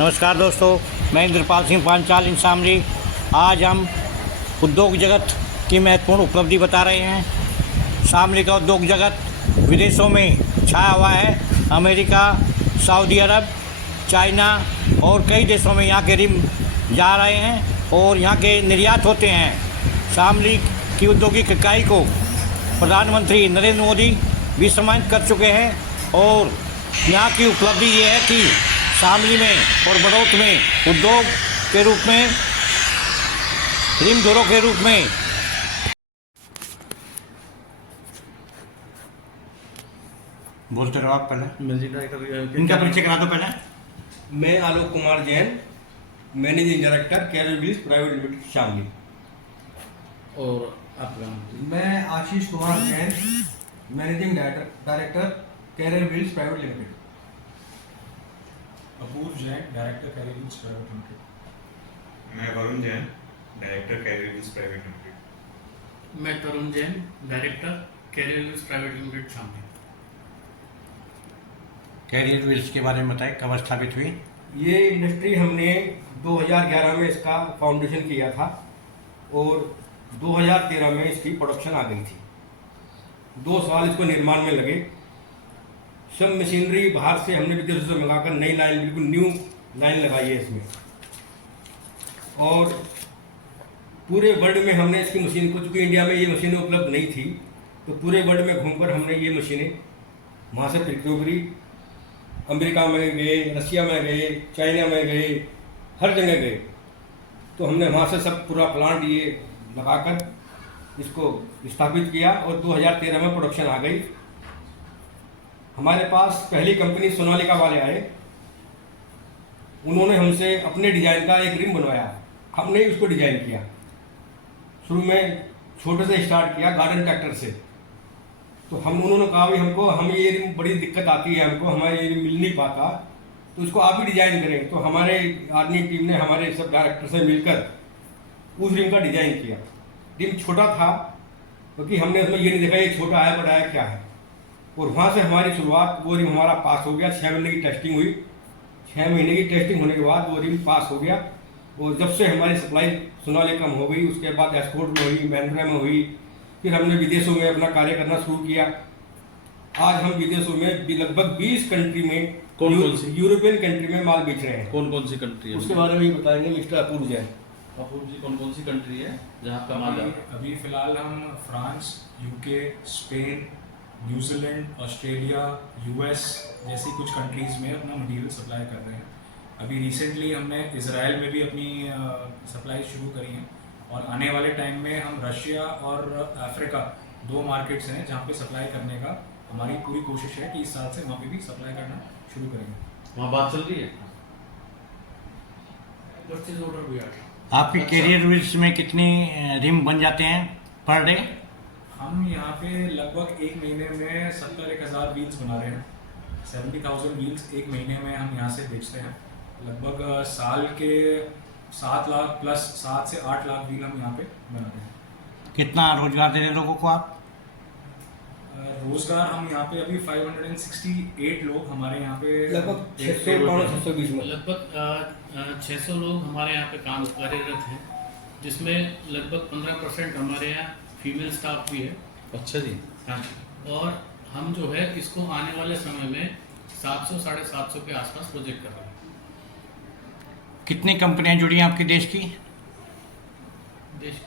नमस्कार दोस्तों, मैं इंद्रपाल सिंह पांचाल इंसामरी। आज हम उद्योग जगत की महत्वपूर्ण उपलब्धि बता रहे हैं। शामली का उद्योग जगत विदेशों में छाया हुआ है। अमेरिका, सऊदी अरब, चाइना और कई देशों में यहाँ के रिम जा रहे हैं और यहाँ के निर्यात होते हैं। शामली की औद्योगिक इकाई को प्रधानमंत्री नरेंद्र मोदी भी सम्मानित कर चुके हैं और यहाँ की उपलब्धि ये है कि शामली में और बड़ौत में उद्योग के रूप में, रिम डोरों के रूप में बोलते रहो आप। पहले इनका परिचय करा दो। पहले मैं Alok Kumar Jain, managing director Carrier Wheels Private Limited Shamli. और आपका? मैं Ashish Kumar Jain, managing director Carrier Wheels Private Limited. Apurva Jain, director Carrier Wheels Private Limited. मैं Varun Jain, director Carrier Wheels Private Limited. मैं Tarun Jain, director Carrier Wheels Private Limited Shamli. Carrier Wheels के बारे में बताएं, कब स्थापित हुई? ये इंडस्ट्री हमने 2011 में इसका फाउंडेशन किया था और 2013 में इसकी प्रोडक्शन आ गई थी। 2 साल इसको निर्माण में लगे। सब मशीनरी बाहर से हमने विदेशों से मंगाकर नई लाइन, बिल्कुल न्यू लाइन लगाई है इसमें। और पूरे वर्ल्ड में हमने इसकी मशीन को, चूँकि इंडिया में ये मशीनें उपलब्ध नहीं थी, तो पूरे वर्ल्ड में घूमकर हमने ये मशीनें वहाँ से प्रक्रिया करी। अमेरिका में गए, रसिया में गए, चाइना में गए, हर जगह गए। तो हमने वहाँ से सब पूरा प्लांट ये लगाकर इसको स्थापित किया और 2013 में प्रोडक्शन आ गई। हमारे पास पहली कंपनी सोनालिका वाले आए। उन्होंने हमसे अपने डिजाइन का एक रिम बनवाया, हमने ही उसको डिजाइन किया। शुरू में छोटे से स्टार्ट किया, गार्डन ट्रैक्टर से। तो उन्होंने कहा भाई हमको, हमें ये रिम बड़ी दिक्कत आती है, हमको हमारे ये रिम मिल नहीं पाता, तो इसको आप ही डिजाइन करें। तो हमारे आदमी टीम ने हमारे सब डायरेक्टर से मिलकर उस रिम का डिजाइन किया। रिम छोटा था क्योंकि हमने उसमें ये नहीं देखा ये छोटा है बड़ा है क्या है। और वहाँ से हमारी शुरुआत, वो रिम हमारा पास हो गया। 6 महीने की टेस्टिंग हुई। 6 महीने की टेस्टिंग होने के बाद वो रिम पास हो गया। और जब से हमारी सप्लाई सोनालिका में हो गई, उसके बाद एक्सपोर्ट में हुई, महिंद्रा में हुई, फिर हमने विदेशों में अपना कार्य करना शुरू किया। आज हम विदेशों में लगभग 20 कंट्री में, कौन सी? यूरोपियन कंट्री में माल बेच रहे हैं। कौन सी कंट्री है? उसके बारे में ही बताएंगे मिस्टर अपूर्व जैन। अपूर्व जी, कौन सी कंट्री है जहाँ आपका माल है? अभी फिलहाल हम France, UK, Spain, New Zealand, Australia, US जैसी कुछ कंट्रीज़ में अपना मटेरियल सप्लाई कर रहे हैं। अभी रिसेंटली हमने इजराइल में भी अपनी सप्लाई शुरू करी है और आने वाले टाइम में हम रशिया और अफ्रीका 2 मार्केट्स हैं जहाँ पे सप्लाई करने का हमारी पूरी कोशिश है कि इस साल से वहाँ पे भी सप्लाई करना शुरू करेंगे। वहाँ बात चल रही है, परचेज ऑर्डर भी आ गया। आपके कैरियर व्हील्स में कितनी रिम बन जाते हैं पर डे? हम यहाँ पे लगभग एक महीने में 70-1,000 व्हील्स बना रहे हैं। 70,000 व्हील्स एक महीने में हम यहाँ से बेचते हैं। लगभग साल के 7 लाख प्लस 7 से 8 लाख व्हील हम यहाँ पे बनाते हैं। कितना रोजगार दे रहे लोगों को आप? रोजगार हम यहाँ पे अभी 568 लोग हमारे यहाँ पे लगभग 600-620 में। लगभग 600 लोग हमारे यहाँ पे काम कार्यरत हैं, जिसमें लगभग 15% हमारे यहाँ फीमेल स्टाफ भी है। अच्छा जी। हाँ, और हम जो है इसको आने वाले समय में 700-750 के आसपास प्रोजेक्ट कर रहे हैं। कितनी कंपनियां जुड़ी हैं आपके देश की? देश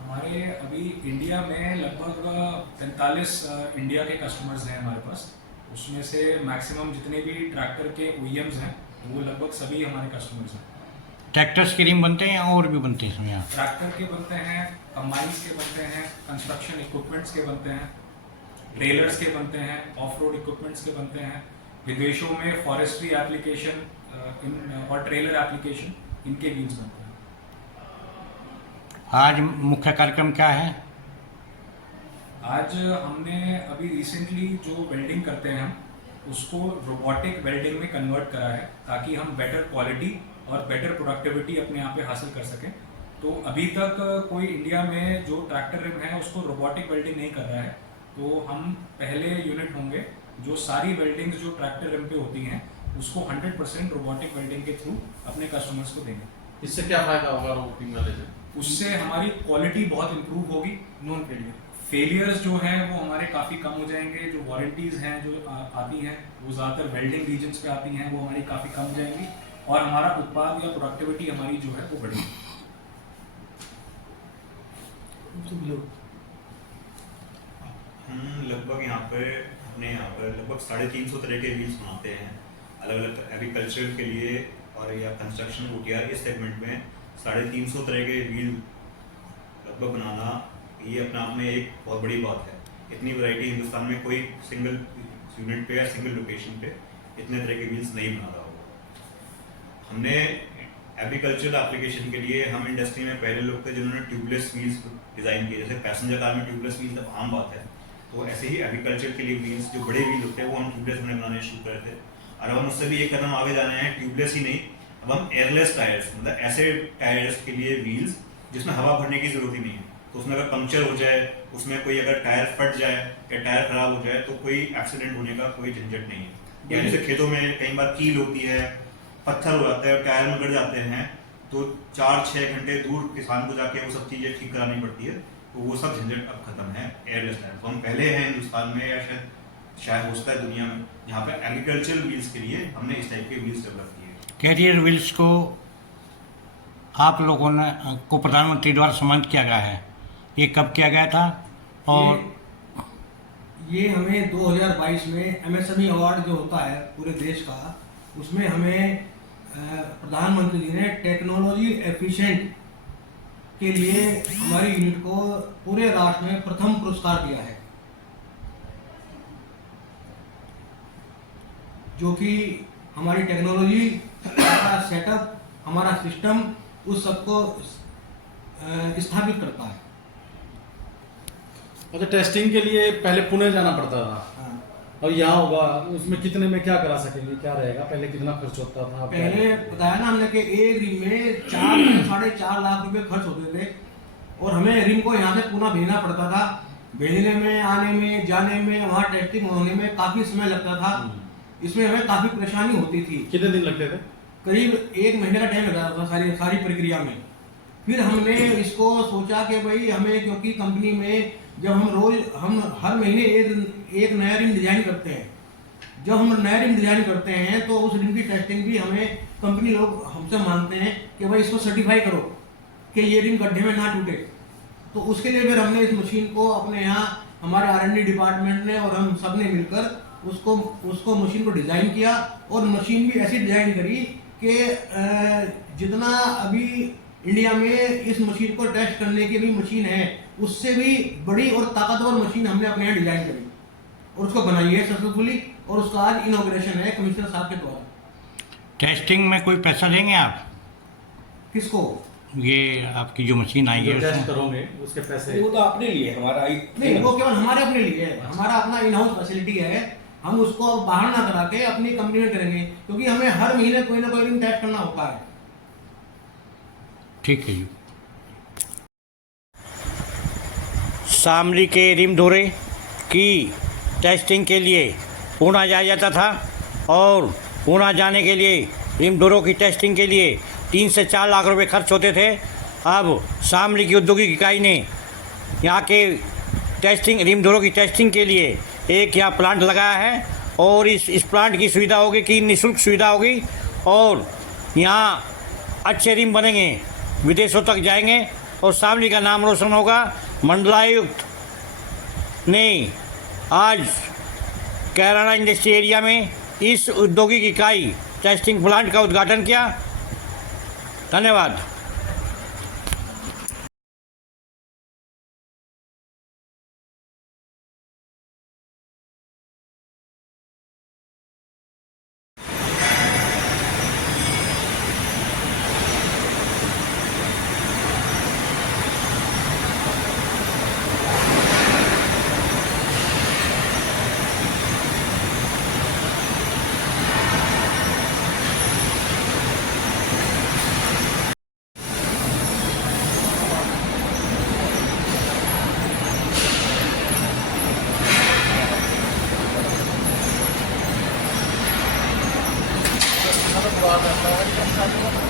हमारे अभी इंडिया में लगभग 45 इंडिया के कस्टमर्स हैं हमारे पास। उसमें से मैक्सिमम जितने भी ट्रैक्टर के OEMs हैं वो लगभग सभी हमारे कस्टमर्स हैं। ट्रैक्टर्स के रिम बनते हैं या और भी बनते हैं यहाँ? ट्रैक्टर के बनते हैं, कंबाइंस के बनते हैं, कंस्ट्रक्शन इक्विपमेंट्स के बनते हैं, ट्रेलर्स के बनते हैं, ऑफ रोड इक्विपमेंट्स के बनते हैं। विदेशों में फॉरेस्ट्री एप्लीकेशन और ट्रेलर एप्लीकेशन, इनके व्हील्स बनते हैं। आज मुख्य कार्यक्रम क्या है? आज हमने अभी रिसेंटली जो वेल्डिंग करते हैं हम उसको रोबोटिक वेल्डिंग में कन्वर्ट करा है ताकि हम बेटर क्वालिटी और बेटर प्रोडक्टिविटी अपने यहाँ पे हासिल कर सकें। तो अभी तक कोई इंडिया में जो ट्रैक्टर रिम है उसको रोबोटिक वेल्डिंग नहीं कर रहा है। तो हम पहले यूनिट होंगे जो सारी वेल्डिंग्स जो ट्रैक्टर रिम पे होती हैं उसको 100% रोबोटिक वेल्डिंग के थ्रू अपने कस्टमर्स को देंगे। इससे क्या फायदा होगा रोबोटिक वाले से? उससे हमारी क्वालिटी बहुत इंप्रूव होगी। नॉन फेलियर फेलियर्स जो हैं वो हमारे काफ़ी कम हो जाएंगे। जो वारंटीज हैं जो आती हैं वो ज़्यादातर वेल्डिंग रीजन्स पे आती हैं, वो हमारी काफ़ी कम हो जाएंगी और हमारा उत्पाद या प्रोडक्टिविटी हमारी जो है वो बढ़ेगी। हम लगभग यहाँ पे अपने यहाँ पर लगभग 350 तरह के व्हील्स बनाते हैं, अलग अलग एग्रीकल्चर के लिए और या कंस्ट्रक्शन OTR इस सेगमेंट में 350 तरह के व्हील लगभग बनाना ये अपने आप में एक बहुत बड़ी बात है। इतनी वैरायटी हिंदुस्तान में कोई सिंगल यूनिट पे या सिंगल लोकेशन पे इतने तरह के व्हील्स नहीं बना रहा होगा। हमने एग्रीकल्चरल एप्लीकेशन के लिए हम इंडस्ट्री में पहले लोग थे जिन्होंने ट्यूबलेस व्हील्स डिज़ाइन किए। जैसे पैसेंजर कार में ट्यूबलेस व्हील्स अब आम बात है, तो ऐसे ही एग्रीकल्चर के लिए व्हील्स जो बड़े व्हील होते हैं वो हम ट्यूबलेस बनाने शुरू करे थे। और अब हम उससे भी एक कदम आगे जाने हैं, ट्यूबलेस ही नहीं, अब हम एयरलेस टायर्स, मतलब ऐसे टायर्स के लिए व्हील्स जिसमें हवा भरने की जरूरत ही नहीं है। तो उसमें अगर पंक्चर हो जाए, उसमें कोई अगर टायर फट जाए या टायर खराब हो जाए तो कोई एक्सीडेंट होने का कोई झंझट नहीं है। या जैसे खेतों में कई बार कील होती है, पत्थर हो जाता है और टायर में गड़ जाते हैं, तो 4-6 घंटे दूर किसान को जाके वो सब चीज़ें ठीक करानी पड़ती है। तो वो सब झंझट अब खत्म है एयरलेस टायर। तो हम पहले हैं हिंदुस्तान में या शायद हो सकता है दुनिया में जहाँ पे एग्रीकल्चरल व्हील्स के लिए हमने इस टाइप के व्हील्स डेवलप किए। कैरियर व्हील्स को आप लोगों ने को प्रधानमंत्री द्वारा सम्मानित किया गया है, ये कब किया गया था? और ये हमें 2022 में MSME अवार्ड जो होता है पूरे देश का, उसमें हमें प्रधानमंत्री जी ने टेक्नोलॉजी एफिशिएंट के लिए हमारी यूनिट को पूरे राष्ट्र में प्रथम पुरस्कार दिया है, जो कि हमारी टेक्नोलॉजी, हमारा सेटअप, हमारा सिस्टम उस सबको स्थापित करता है। अच्छा, टेस्टिंग के लिए पहले पुणे जाना पड़ता था हाँ। और यहाँ होगा, उसमें कितने में क्या करा सकेंगे, क्या रहेगा? पहले कितना खर्च होता था? पहले बताया ना हमने कि एक रिम में 4-4.5 लाख रुपए खर्च होते थे और हमें रिम को यहाँ से पुणे भेजना पड़ता था। भेजने में, आने में, जाने में, वहाँ टेस्टिंग होने में काफी समय लगता था। इसमें हमें काफी परेशानी होती थी। कितने दिन लगते थे? करीब 1 महीने का टाइम लगा था सारी प्रक्रिया में। फिर हमने इसको सोचा कि भाई हमें, क्योंकि कंपनी में जब हम हर महीने एक नया रिम डिजाइन करते हैं, जब हम नया रिम डिजाइन करते हैं तो उस रिम की टेस्टिंग भी हमें कंपनी लोग हमसे मांगते हैं कि भाई इसको सर्टिफाई करो कि ये रिम गड्ढे में ना टूटे। तो उसके लिए फिर हमने इस मशीन को अपने यहाँ हमारे R&D डिपार्टमेंट ने और हम सब ने मिलकर उसको मशीन को डिजाइन किया और मशीन भी ऐसी डिजाइन करी कि जितना अभी इंडिया में इस मशीन को टेस्ट करने की भी मशीन है, उससे भी बड़ी और ताकतवर मशीन हमने अपने यहाँ डिजाइन करी और उसको बनाई है सक्सेसफुली, और उसका आज इनॉग्रेशन है कमिश्नर साहब के द्वारा। टेस्टिंग में कोई पैसा देंगे आप? किसको? ये आपकी जो मशीन आई है जो टेस्ट उसमें? करोगे उसके पैसे? वो तो अपने लिए हमारा नहीं, वो केवल हमारे अपने लिए है। हमारा अपना इन हाउस फैसिलिटी है, हम उसको बाहर ना करा के अपनी कंपनी में करेंगे, क्योंकि हमें हर महीने कोई ना कोई रिम टेस्ट करना होता है। ठीक है जी। शामली के रिम धोरे की टेस्टिंग के लिए पुणे जाया जाता था और पुणे जाने के लिए रिम धोरों की टेस्टिंग के लिए 3 से 4 लाख रुपए खर्च होते थे। अब शामली की औद्योगिक इकाई ने यहाँ के टेस्टिंग, रिम धोरों की टेस्टिंग के लिए एक यहाँ प्लांट लगाया है और इस प्लांट की सुविधा होगी कि निःशुल्क सुविधा होगी और यहाँ अच्छे रिम बनेंगे, विदेशों तक जाएंगे और शामली का नाम रोशन होगा। मंडलायुक्त ने आज कैराना इंडस्ट्री एरिया में इस औद्योगिक इकाई टेस्टिंग प्लांट का उद्घाटन किया। धन्यवाद। बात आता है